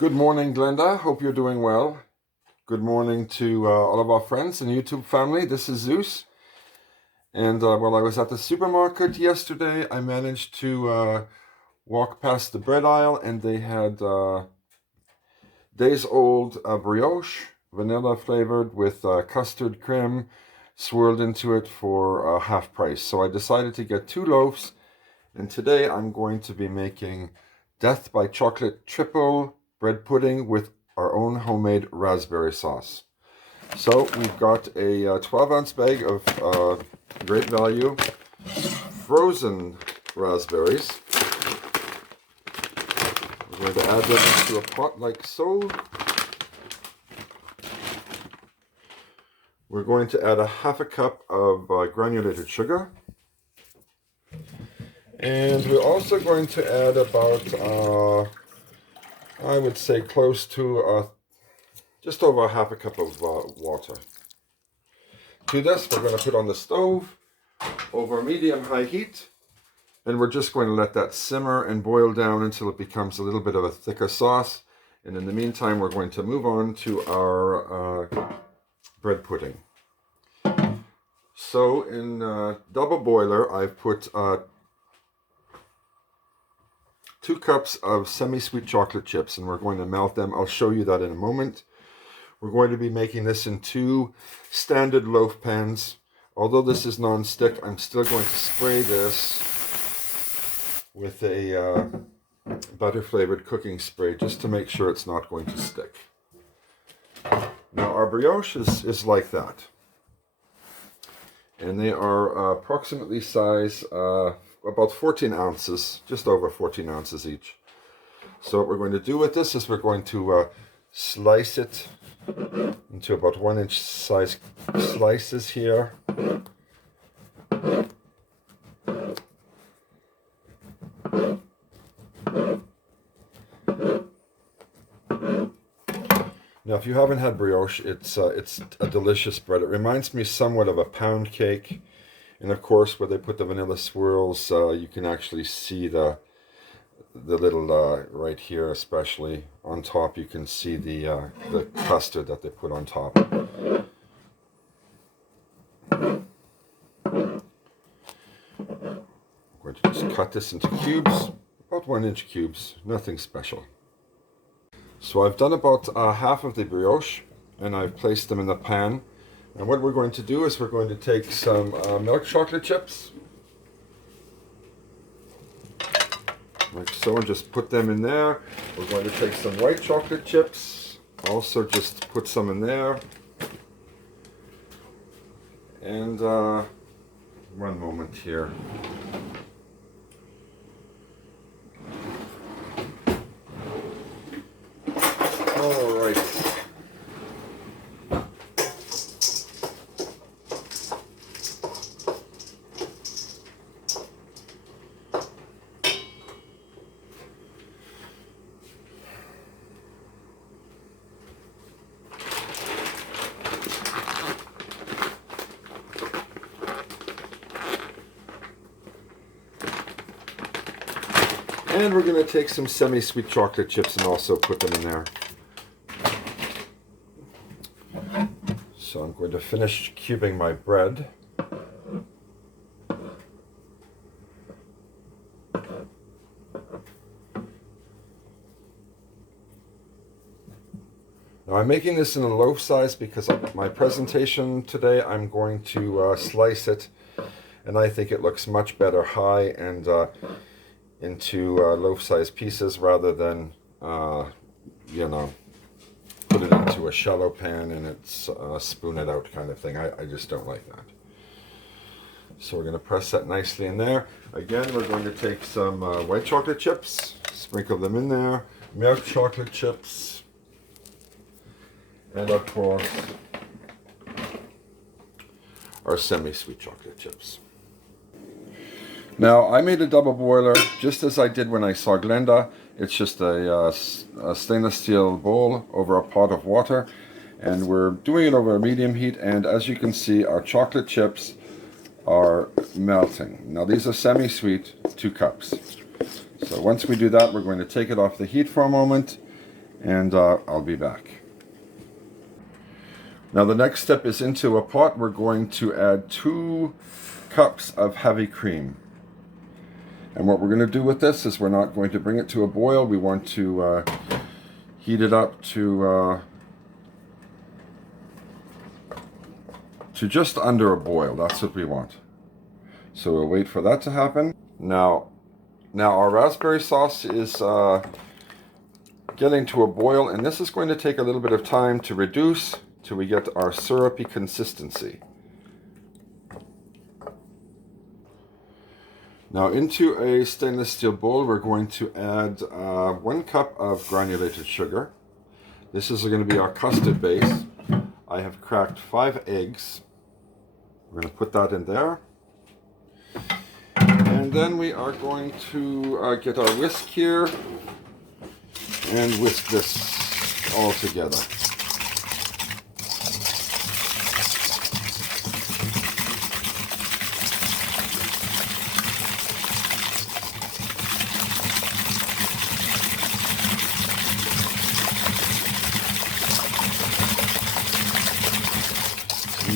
Good morning, Glenda. Hope you're doing well. Good morning to all of our friends and YouTube family. This is Zeus. And while I was at the supermarket yesterday, I managed to walk past the bread aisle, and they had days old brioche, vanilla flavored with custard cream swirled into it for half price. So I decided to get 2 loaves, and today I'm going to be making Death by Chocolate triple bread pudding with our own homemade raspberry sauce. So we've got a 12-ounce bag of great value frozen raspberries. We're going to add them into a pot like so. We're going to add a half a cup of granulated sugar. And we're also going to add about, I would say close to just over half a cup of water. To this, we're going to put on the stove over medium-high heat. And we're just going to let that simmer and boil down until it becomes a little bit of a thicker sauce. And in the meantime, we're going to move on to our bread pudding. So in double boiler, I've put 2 cups of semi-sweet chocolate chips, and we're going to melt them. I'll show you that in a moment. We're going to be making this in 2 standard loaf pans. Although this is non-stick, I'm still going to spray this with a butter-flavored cooking spray just to make sure it's not going to stick. Now our brioche is like that. And they are approximately size about 14 ounces, just over 14 ounces each. So what we're going to do with this is we're going to slice it into about 1-inch size slices here. Now, if you haven't had brioche, it's a delicious bread. It reminds me somewhat of a pound cake. And of course, where they put the vanilla swirls, you can actually see the little, right here especially, on top, you can see the custard that they put on top. I'm going to just cut this into cubes, about 1-inch cubes, nothing special. So I've done about half of the brioche, and I've placed them in the pan. And what we're going to do is we're going to take some milk chocolate chips, like so, and just put them in there. We're going to take some white chocolate chips, also just put some in there. And one moment here. All right. And we're going to take some semi-sweet chocolate chips and also put them in there. So I'm going to finish cubing my bread. Now I'm making this in a loaf size because my presentation today I'm going to slice it, and I think it looks much better high and into loaf-sized pieces rather than, you know, put it into a shallow pan and it's spoon it out kind of thing. I just don't like that. So we're going to press that nicely in there. Again, we're going to take some white chocolate chips, sprinkle them in there, milk chocolate chips, and of course our semi-sweet chocolate chips. Now, I made a double boiler just as I did when I saw Glenda. It's just a stainless steel bowl over a pot of water, and we're doing it over a medium heat, and as you can see, our chocolate chips are melting. Now, these are semi-sweet, 2 cups. So once we do that, we're going to take it off the heat for a moment, and I'll be back. Now the next step is into a pot. We're going to add 2 cups of heavy cream. And what we're going to do with this is we're not going to bring it to a boil. We want to heat it up to just under a boil. That's what we want. So we'll wait for that to happen. Now our raspberry sauce is getting to a boil, and this is going to take a little bit of time to reduce till we get our syrupy consistency. Now into a stainless steel bowl, we're going to add 1 cup of granulated sugar. This is going to be our custard base. I have cracked 5 eggs. We're going to put that in there. And then we are going to get our whisk here and whisk this all together.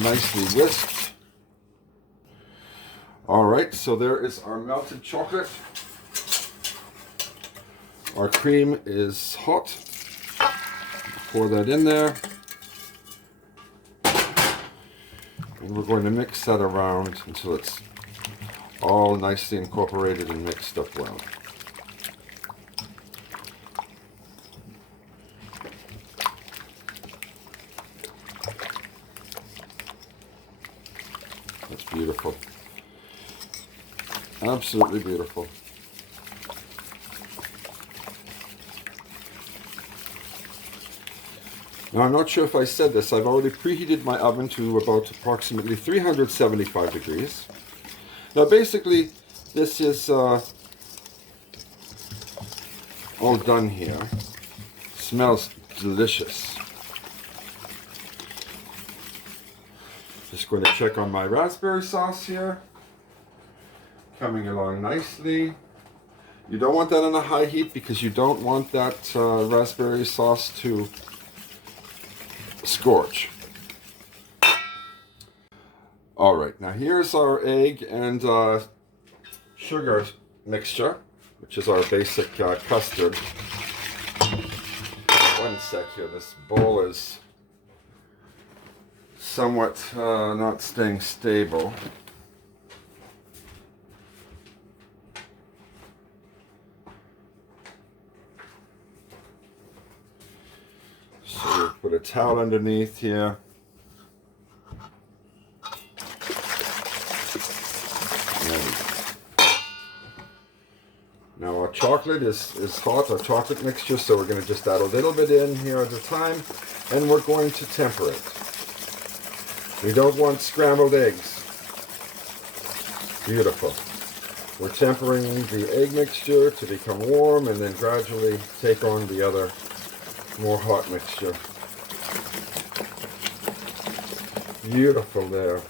Nicely whisked. All right, so there is our melted chocolate. Our cream is hot. Pour that in there. And we're going to mix that around until it's all nicely incorporated and mixed up well. That's beautiful. Absolutely beautiful. Now I'm not sure if I said this, I've already preheated my oven to about approximately 375 degrees. Now basically this is all done here. Smells delicious. Just going to check on my raspberry sauce here. Coming along nicely. You don't want that on a high heat because you don't want that raspberry sauce to scorch. All right, now here's our egg and sugar mixture, which is our basic custard. One sec here, this bowl is somewhat not staying stable. So we'll put a towel underneath here. Now our chocolate is hot, our chocolate mixture, so we're going to just add a little bit in here at a time, and we're going to temper it. We don't want scrambled eggs. Beautiful. We're tempering the egg mixture to become warm and then gradually take on the other more hot mixture. Beautiful there.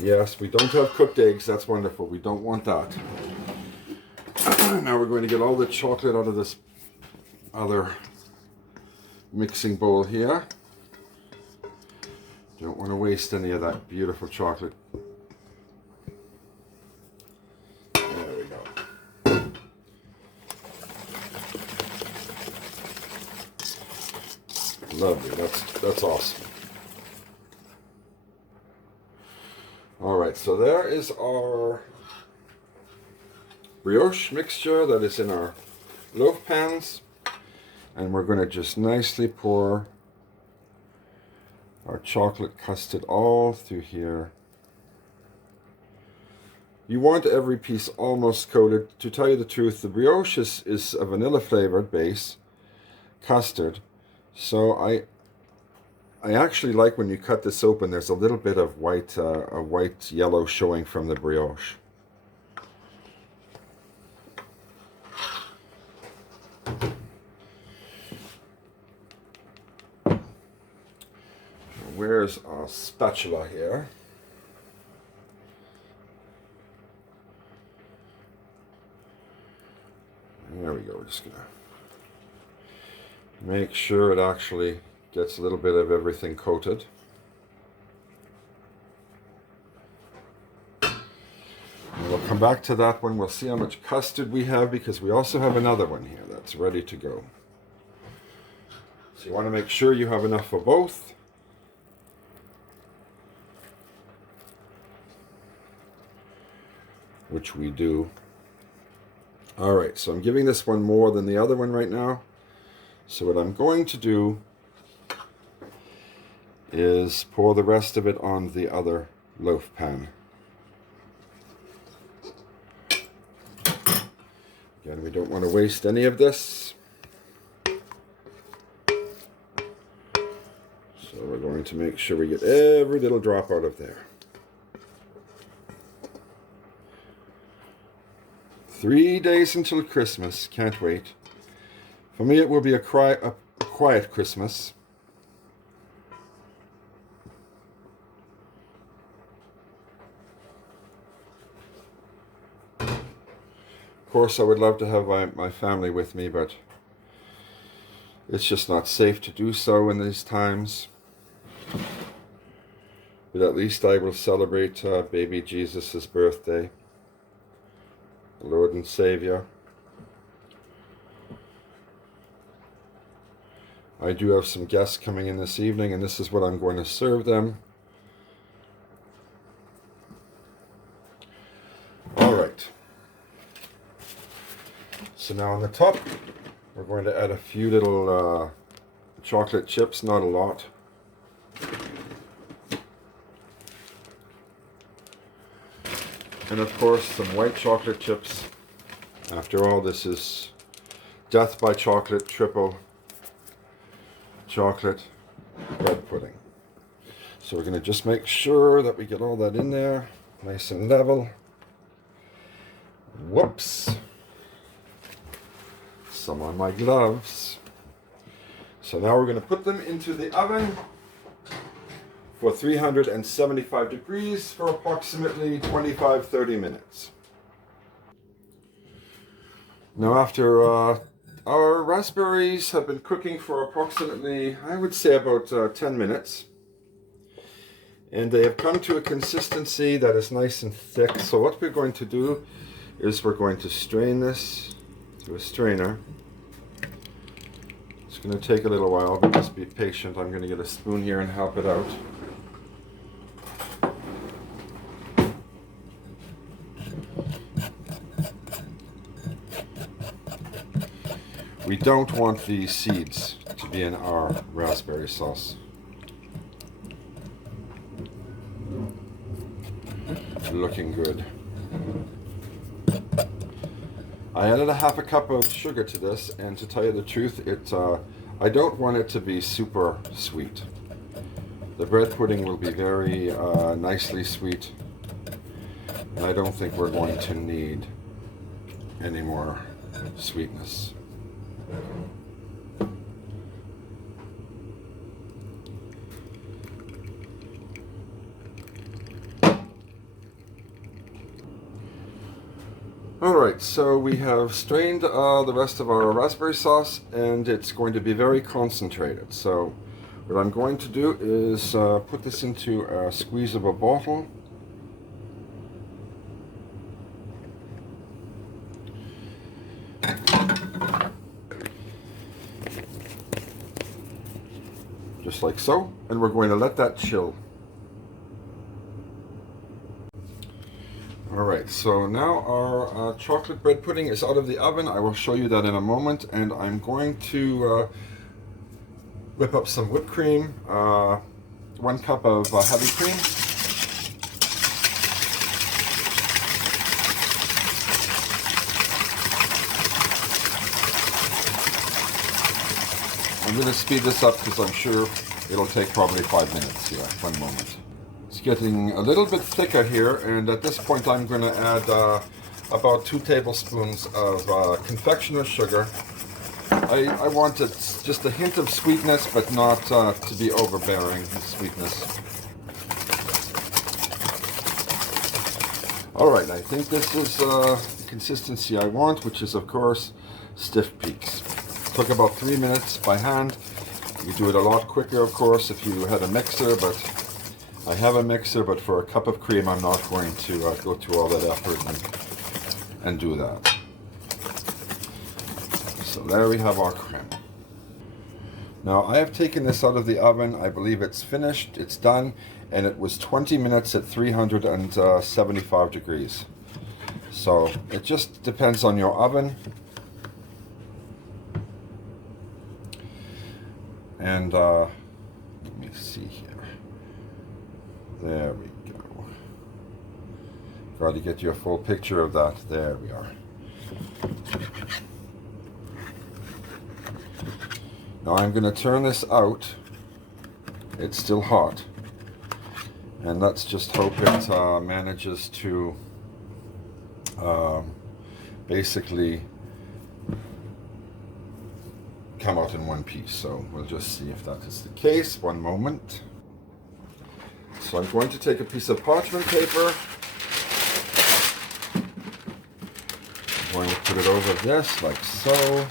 Yes, we don't have cooked eggs. That's wonderful. We don't want that. Now we're going to get all the chocolate out of this other mixing bowl here. Don't want to waste any of that beautiful chocolate. There we go. Lovely. That's awesome. All right, so there is our brioche mixture that is in our loaf pans, and we're going to just nicely pour our chocolate custard all through here. You want every piece almost coated. To tell you the truth, the brioche is a vanilla flavored base custard, so I actually like when you cut this open, there's a little bit of white yellow showing from the brioche. Where's our spatula here? There we go. We're just gonna Make sure it actually gets a little bit of everything coated. And we'll come back to that one. We'll see how much custard we have, because we also have another one here that's ready to go. So you want to make sure you have enough for both. Which we do. All right, so I'm giving this one more than the other one right now. So what I'm going to do is pour the rest of it on the other loaf pan. Again, we don't want to waste any of this. So we're going to make sure we get every little drop out of there. 3 days until Christmas. Can't wait. For me, it will be a quiet Christmas. Of course, I would love to have my family with me, but it's just not safe to do so in these times. But at least I will celebrate baby Jesus' birthday, the Lord and Savior. I do have some guests coming in this evening, and this is what I'm going to serve them. All right. So now on the top, we're going to add a few little chocolate chips, not a lot. And of course, some white chocolate chips. After all, this is death by chocolate, triple chocolate bread pudding. So we're going to just make sure that we get all that in there, nice and level. Whoops. Some on my gloves. So now we're going to put them into the oven for 375 degrees for approximately 25-30 minutes. Now after our raspberries have been cooking for approximately, I would say about 10 minutes. And they have come to a consistency that is nice and thick. So what we're going to do is we're going to strain this through a strainer. It's going to take a little while, but just be patient. I'm going to get a spoon here and help it out. We don't want the seeds to be in our raspberry sauce. Looking good. I added a half a cup of sugar to this, and to tell you the truth, I don't want it to be super sweet. The bread pudding will be very nicely sweet, and I don't think we're going to need any more sweetness. Alright, so we have strained the rest of our raspberry sauce, and it's going to be very concentrated. So what I'm going to do is put this into a squeezable bottle. Just like so, and we're going to let that chill. Alright, so now our chocolate bread pudding is out of the oven. I will show you that in a moment, and I'm going to whip up some whipped cream, 1 cup of heavy cream. I'm going to speed this up because I'm sure it'll take probably 5 minutes here. 1 moment. It's getting a little bit thicker here, and at this point I'm going to add about 2 tablespoons of confectioner's sugar. I want it just a hint of sweetness, but not to be overbearing sweetness. Alright, I think this is the consistency I want, which is of course stiff peaks. took about 3 minutes by hand. You do it a lot quicker, of course, if you had a mixer, but I have a mixer, but for a cup of cream, I'm not going to go through all that effort and do that. So there we have our creme. Now I have taken this out of the oven. I believe it's finished, it's done, and it was 20 minutes at 375 degrees. So it just depends on your oven. And let me see here. There we go. Got to get you a full picture of that. There we are. Now I'm going to turn this out. It's still hot. And let's just hope it manages to basically come out in one piece. So we'll just see if that is the case. One moment. So I'm going to take a piece of parchment paper. I'm going to put it over this like so.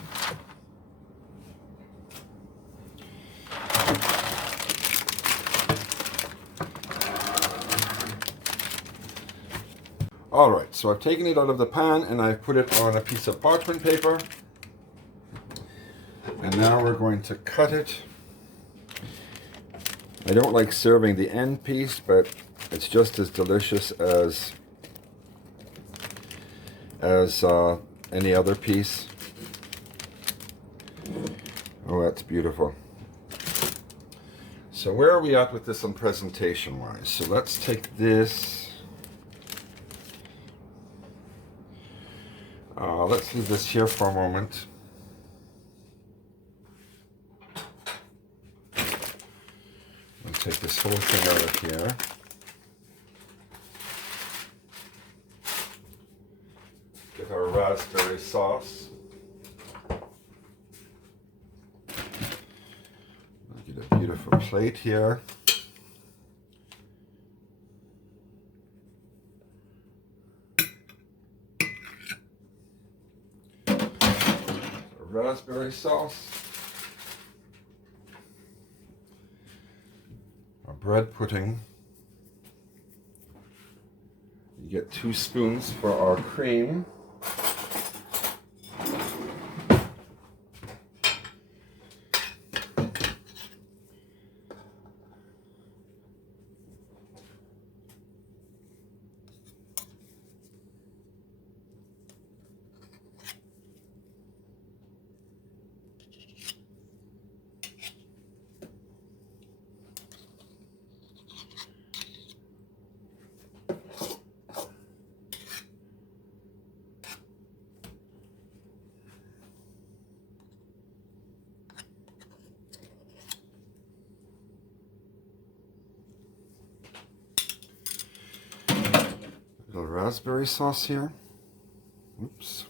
Alright, so I've taken it out of the pan and I've put it on a piece of parchment paper. And now we're going to cut it. I don't like serving the end piece, but it's just as delicious as any other piece. Oh, that's beautiful. So where are we at with this on presentation wise? So let's take this. Let's leave this here for a moment. I'll take this whole thing out of here. Get our raspberry sauce. I'll get a beautiful plate here. Raspberry sauce, our bread pudding. You get 2 spoons for our cream. Little raspberry sauce here. Oops.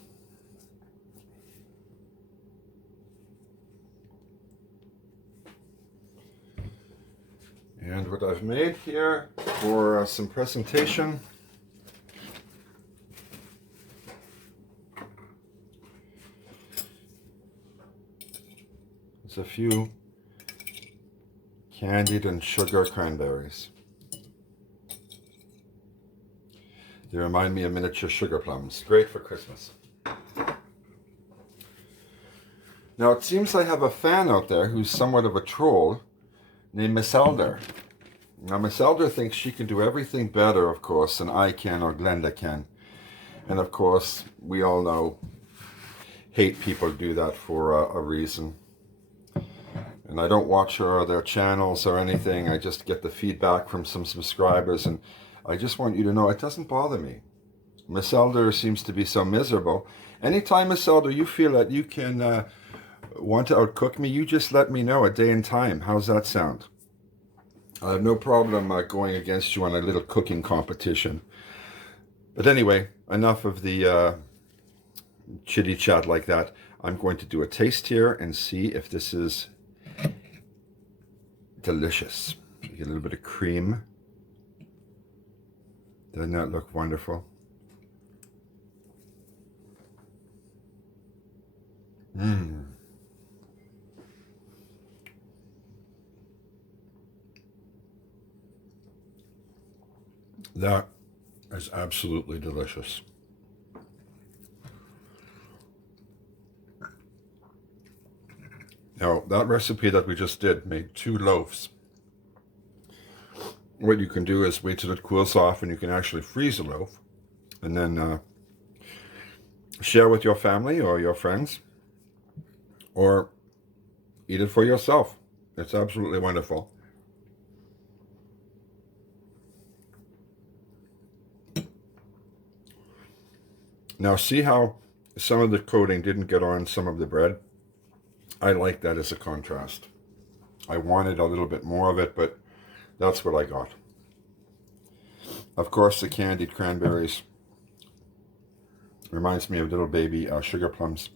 And what I've made here for some presentation is a few candied and sugar cranberries. They remind me of miniature sugar plums. Great for Christmas. Now it seems I have a fan out there who's somewhat of a troll named Miss Elder. Now Miss Elder thinks she can do everything better, of course, than I can or Glenda can. And of course, we all know hate people do that for a reason. And I don't watch their channels or anything. I just get the feedback from some subscribers, and I just want you to know it doesn't bother me. Miss Elder seems to be so miserable. Anytime, Miss Elder, you feel that you can want to outcook me, you just let me know a day and time. How's that sound? I have no problem going against you on a little cooking competition. But anyway, enough of the chitty chat like that. I'm going to do a taste here and see if this is delicious. Get a little bit of cream. Doesn't that look wonderful? Mmm. That is absolutely delicious. Now, that recipe that we just did made 2 loaves. What you can do is wait till it cools off and you can actually freeze a loaf and then share with your family or your friends or eat it for yourself. It's absolutely wonderful. Now, see how some of the coating didn't get on some of the bread? I like that as a contrast. I wanted a little bit more of it, but that's what I got. Of course, the candied cranberries reminds me of little baby sugar plums.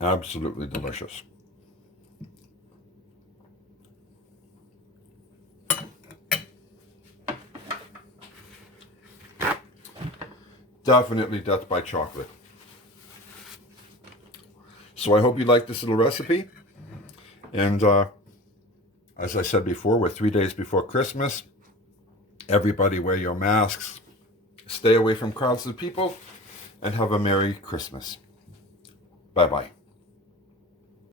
Absolutely delicious. Definitely death by chocolate. So I hope you like this little recipe. And as I said before, we're 3 days before Christmas. Everybody wear your masks. Stay away from crowds of people. And have a Merry Christmas. Bye-bye.